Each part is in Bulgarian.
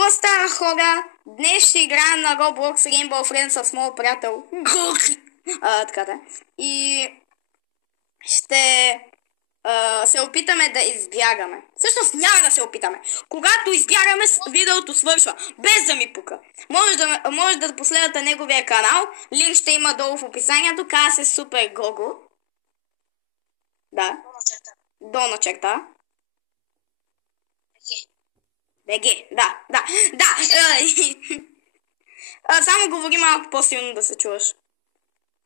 какво става, хора? Днес ще играем на Roblox Rainbow Friends с моят приятел. Така да. И ще се опитаме да избягаме. Всъщност няма да се опитаме. Когато избягаме, видеото свършва. Без да ми пука. Може да последвате неговия канал. Линк ще има долу в описанието. Казва се Супер Гого. Да. Долна черта. БГ. Да. Само говори малко по-силно да се чуваш.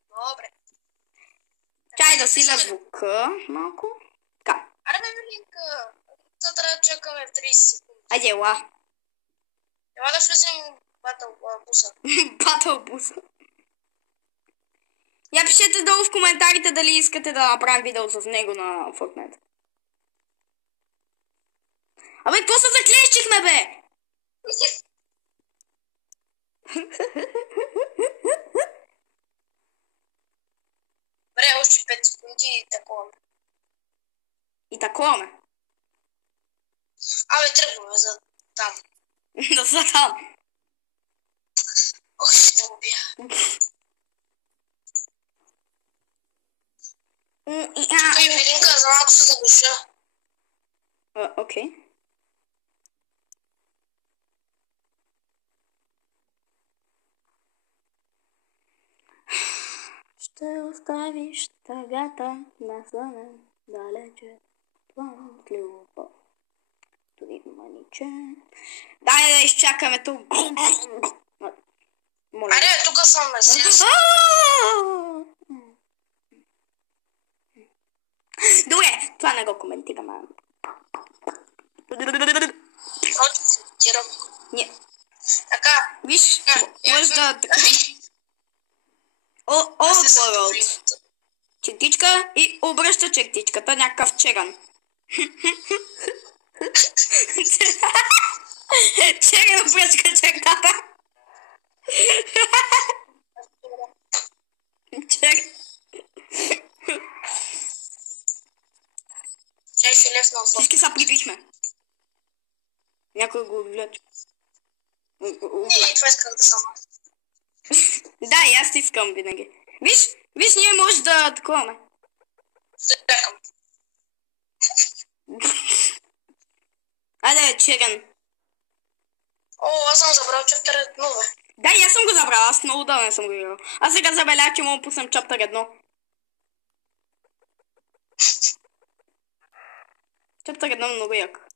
Добре. Чай да силя звука малко. Така. Аре бе, Велинка. Трябва да чакаме в 30 секунди. Айде, ела. Ела да влезем в батълбуса. Батълбуса. Я пишете долу в коментарите дали искате да направим видео с него на Fortnite. Абе, какво се заклещихме, бе? Добре, още 5 секунди и такова. И такова ме. Абе, тръгваме за там. За там. Ох, ще го бия. Той Велинка, за малко се задуша. Окей. Ще оставиш тъгата на съня далече, плъмтливо дори маниче. Дай да изчакаме тук. Аре, тук съм на сенс. Добре, това не го коментираме. Не. Така. Виж, може да... Отворот. Чертичка и обръща чертичката, някакъв черен. Черен обръща чертата. Черен. Всички са прибихме. Някой го влече. Не, това исках да съм. Да, и аз искам винаги. Виж, ние може да атакуваме. Чакам. Айде, черен. О, аз съм забрал чаптър 1, бе. Да, и аз съм го забрал, аз много давно съм го играл. Аз сега забелях, че мога да пуснем чаптър 1. Чаптър 1 много як.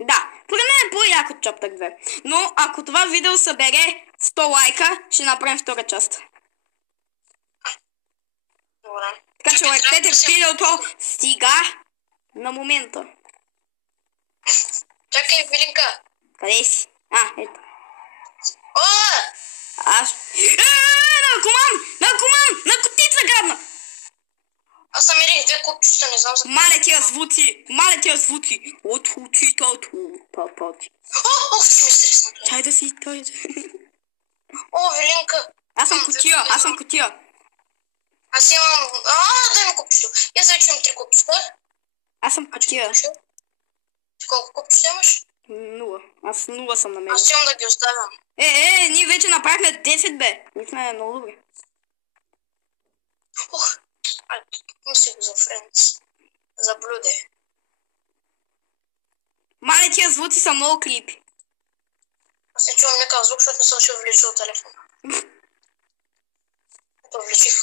Да, поред мен е по-як от чаптър 2. Но ако това видео събере 100 лайка, ще направим втора част. Добре. Така че лайкнете видеото стига на момента. Чакай, Велинка. Къде си? Ето. О! Аз... Наркоман! Наркотица гадна! Аз намерих 2 купчета, не знам за... Маля тия звуци! От очите, от папати. Ох, ще ми стресна. Чай да си той. О, Велинка. Аз съм кутия. Аз имам... дай ми купчето. Аз вече имам 3 купчета. Аз съм кутия. Колко купчета имаш? 0. Аз 0 съм намерил. Аз имам да ги оставям. Ние вече направихме 10, бе. Ние сме много добри. Ох, мисли го за Френдс. За блюде. Мале, тия звуци са много крипи. Аз не чувам някакъв звук, защото не съм ще увеличил телефона. Ето увеличих.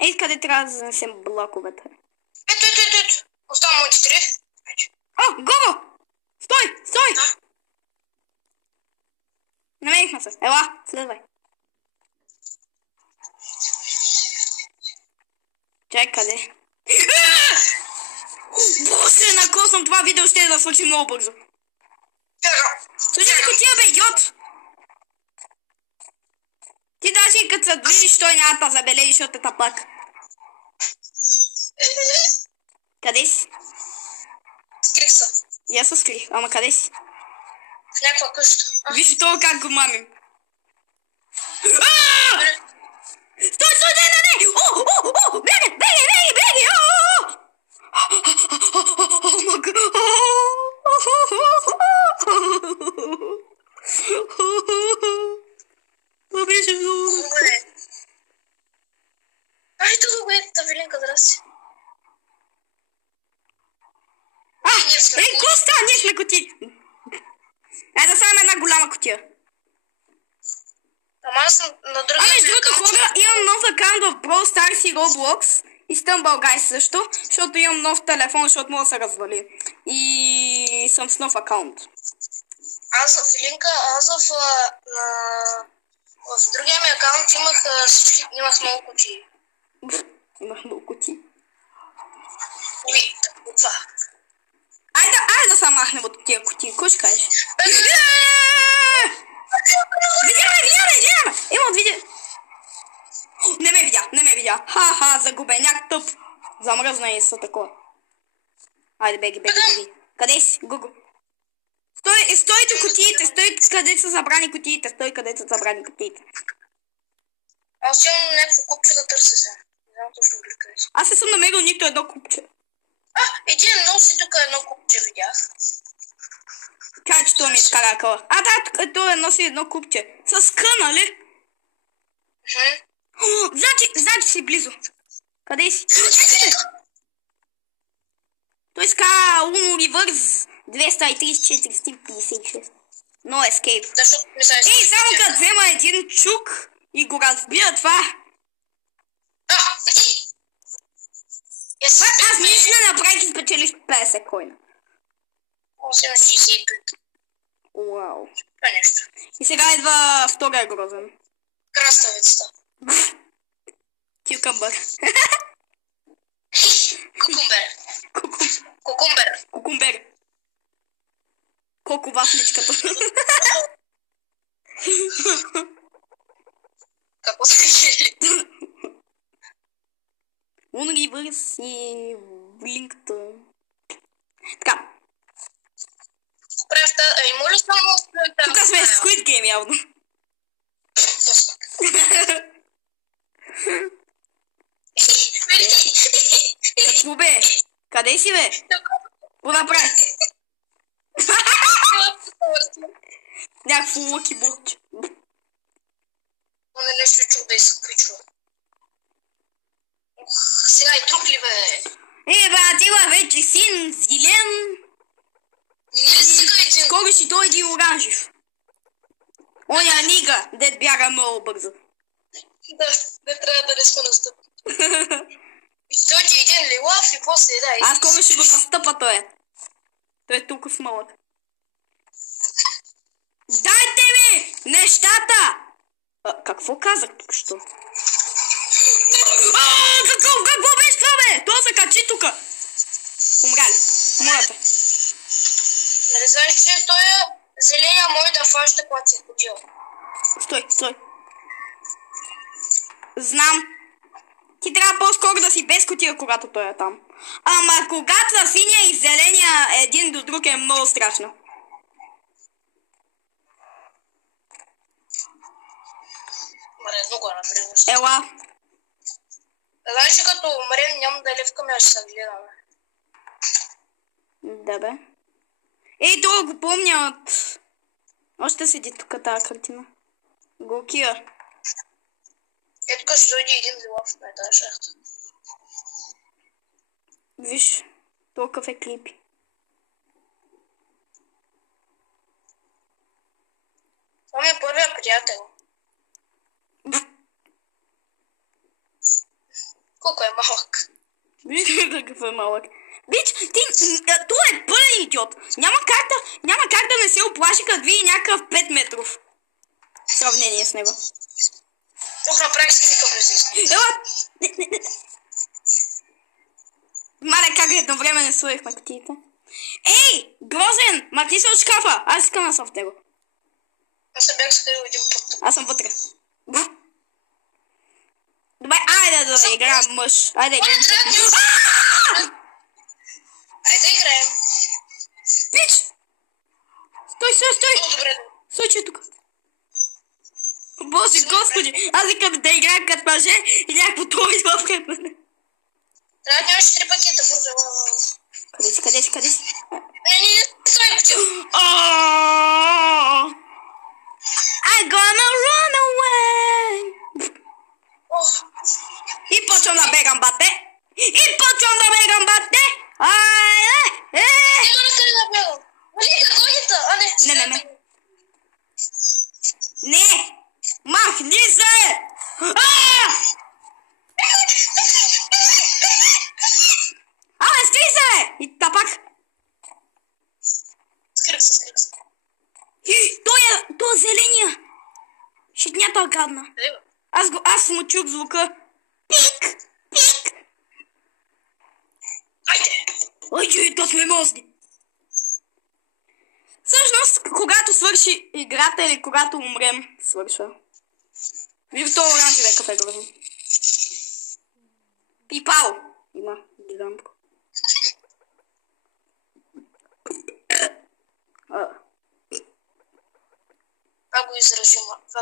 Елки! Къде трябва да занесем блоковете? Ето. Оставам моите 3. Гого! Стой! Да. Намерихме се. Ела, следвай. Чай, къде? Боже, накосвам, това видео ще да свърши много бързо. Слушай, кутия, бе, идиот! Ти даже и като се движиш, той няма да забележи, защото е тапак. Къде си? Скрих се. И аз се скрих. Ама къде си? В някаква къща. Виж това как го мамим. Стой, не! Беги! какво става? Ние сме кутии. Да слагаме една голяма кутия. Ама аз на другия Между другото, хора, имам нов акаунт в Brawl Stars и Roblox. И Stumble Guys също, защото имам нов телефон, защото мога да се развали. И съм с нов акаунт. Аз в другия ми акаунт имах много кутии. Имах много кутии. Това. Айде да се махнем от тия кутии. Кой ще кажеш? Видяме! Има от видео. Не ме видя. Ха, загубеняк тъп. Замръзна и са такова. Айде, беги. Къде си? Гугу. Стой до кутиите. Стой къде са забрани кутиите. Аз имам някакво купче да търся сега. Не знам точно къде си. Аз не съм намерил нито едно купче. Един носи тук едно купче, видях. Чай, че това ми изкара акъла. Да, той носи едно купче. С къ, нали? Значи си близо. Къде си? Той иска Uno Reverse 234-56. No escape. Ей, само като взема един чук и го разбира това. Аз наистина направих и спечелих 50 койна. 8,65. Уау. Това е нещо. И сега идва втория грозен. Краставицата. Кюкъмбър. Кукумбер. Колко вафличката. Какво се кажи? Унги върс и линката. Така. Моля само... Тук сме с Squid Game явно. Какво бе? Къде си бе? Какво направи? Някакво лъки бурче. Он нещо чух да изключва. Сега и друг ли бе? Братила, вече син, зелен. Скоро си дойде и оранжев. Оня нига, дед бяга много бързо. Да, не трябва да не сме настъпни. И той ти един лилав и после да. Аз скоро ще го настъпа той. Той е толкова малък. Дайте ми нещата! Какво казах тук що? Какво беше това бе? То се качи тука. Умрали. Моята. Нали знаеш, че той е зеления може да фаща, когато се е кутил. Стой. Знам. Ти трябва по-скоро да си без кутия, когато той е там. Ама когато са синия и зеления един до друг е много страшно. Мредно го направи. Ела. Знаеш, че като умрем няма да левкаме, а ще се гледаме. Да бе. Ей, това го помня от... Още седи тук тази картина. Голкия. Ето тук ще дойде един лилав на тази шахта. Виж, толкова е клипи. Това ми е първия приятел. Колко е малък. Виж какъв е малък. Бич, той е пълен идиот. Няма как да не се оплаши, като види някакъв 5 метров. В сравнение с него. Ох, направих си такъв резист. Ела! Не. Мале, как едновременно не слоихме кутиите. Ей, Грозен! Махни се от шкафа! Аз искам да съм в него. Аз се бях скрил един път. Аз съм вътре. Добре, айде да играем мъж. Айде играем мъж. Айде играем. Пич! Стой! Много добре. Стой, че е тук. Боже, господи! Аз викам да играем като мъже и някакво това идва пред мене. Трябва да нямаш 3 пакета, бързо. Къде си? Не, стой кутил. I'm gonna run away! И почвам да бегам, бате! Айде! Няма на къде да гадна. Къде бе? Аз му чух звука. Пик! Пик! Айде! Айде, да сме мозни! Всъщност, когато свърши играта или когато умрем, свършва. Виж това оранжеве кафе грозно. Пипал! Има гигантко. Това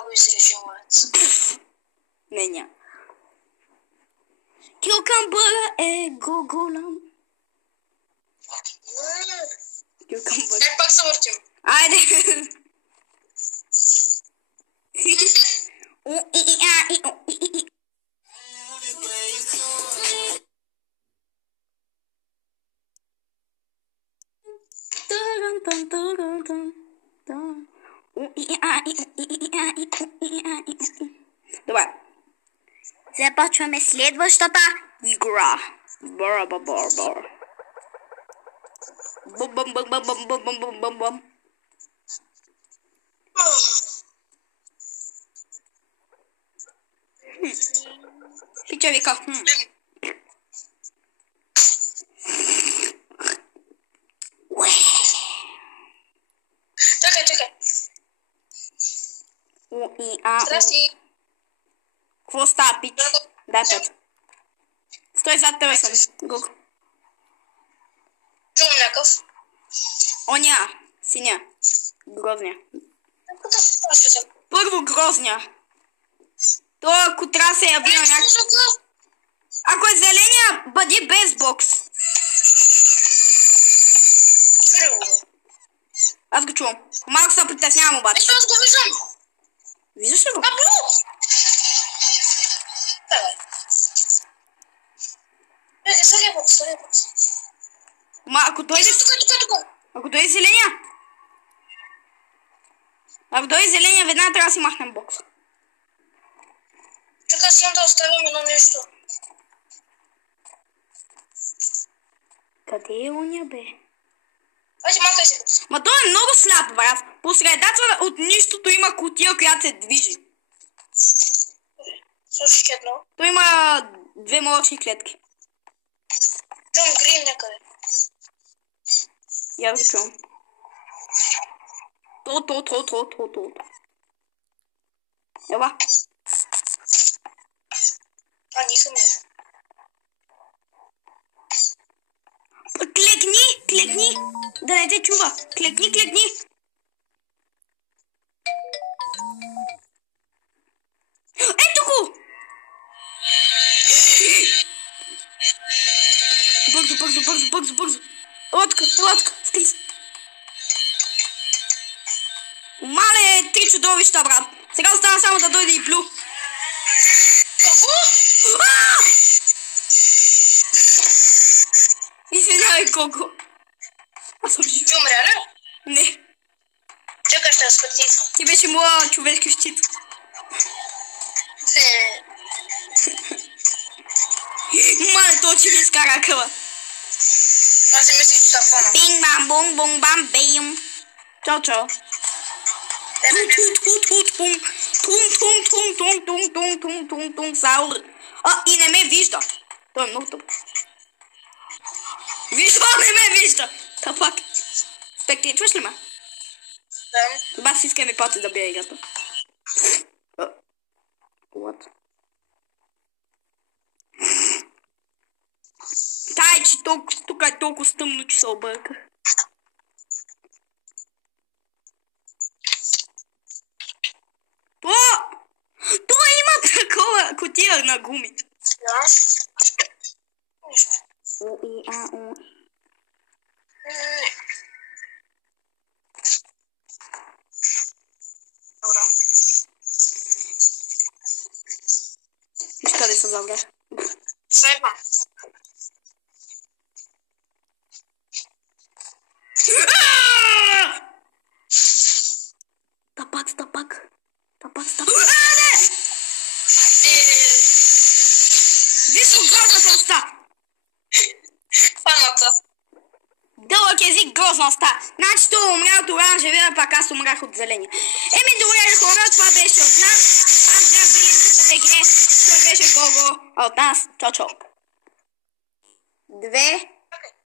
го изрежи млец. Не, ня. Кюкамбъра е голям. Кюкамбъра. Ай, пак се въртим. Айде! Добре. Започваме следващата игра. Бара. Бум. Пича вика. Чакай. Здрасти. Какво става, пич? Дай път. Стой зад тебе съм. Гук. Чувам някакъв. Оня. Синя. Грозня. Къде се плаща? Първо грозня. Той ако трябва се яви на някакъв... Ако е зеления, бъди без бокс. Аз го чувам. Малко се притеснявам обаче. Ето аз го виждам. Виждаш ли го? Сваля бокс. Ако дойде... Тук. Ако дойде зеления... Ако дойде зеления, веднага трябва да си махнем бокс. Чакай си да оставим едно нещо. Къде е оня, бе? Айде, махай се. Ма той е много сляп, брат. По средата от нищото има кутия, която се движи. Слушай едно. Той има две молочни клетки. Чувам грим някъде. Я го чувам. То. Ева. Ниха ми. Клекни. Да не те чува. Клекни. Ето го! Бързо. Лодка. Скри се. Мале, 3 чудовища, брат. Сега остава само да дойде и Блю. Какво? Извинявай, Коко. Аз съм жив. Ти умря ли? Не. Чакай, ще разпътисам. Ти беше моя човешки щит. Мале, то че ми изкара къла. Аз си мислих, че са фона. Бинг бам бум бум бам бейм. Чао. Тум. Саур. И не ме вижда. Той е много тъп. Вижда, не ме вижда. Тъпак. Спектичваш ли ме? Да. Бас иска ми пати да бия играта. What? Тай, че тук е толкова стъмно, че се обърках. То има такова кутия на гуми. Да. Добре. Виж къде са завря. Следвам. Тапак. Виж го грозната уста. Паната. Дълъг език, грозна възможността. Значи той умря от оранжевия, пак аз умрях от зеления. Еми, добре, хора, това беше от нас. Аз бях Вилинката БГ. Той беше Гого. А от нас, чао-чао. 2